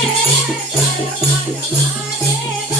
ばあやばあやばあや。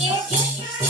Yeah.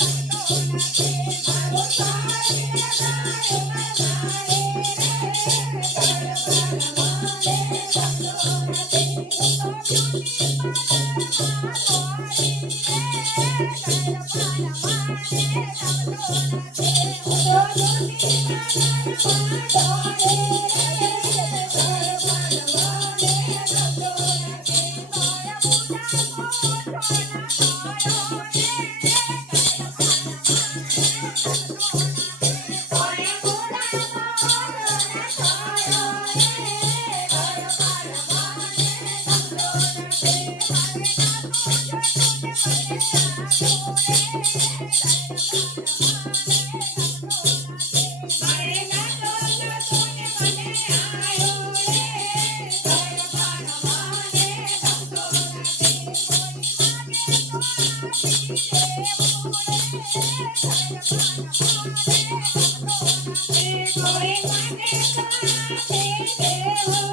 Yeah. Yeah.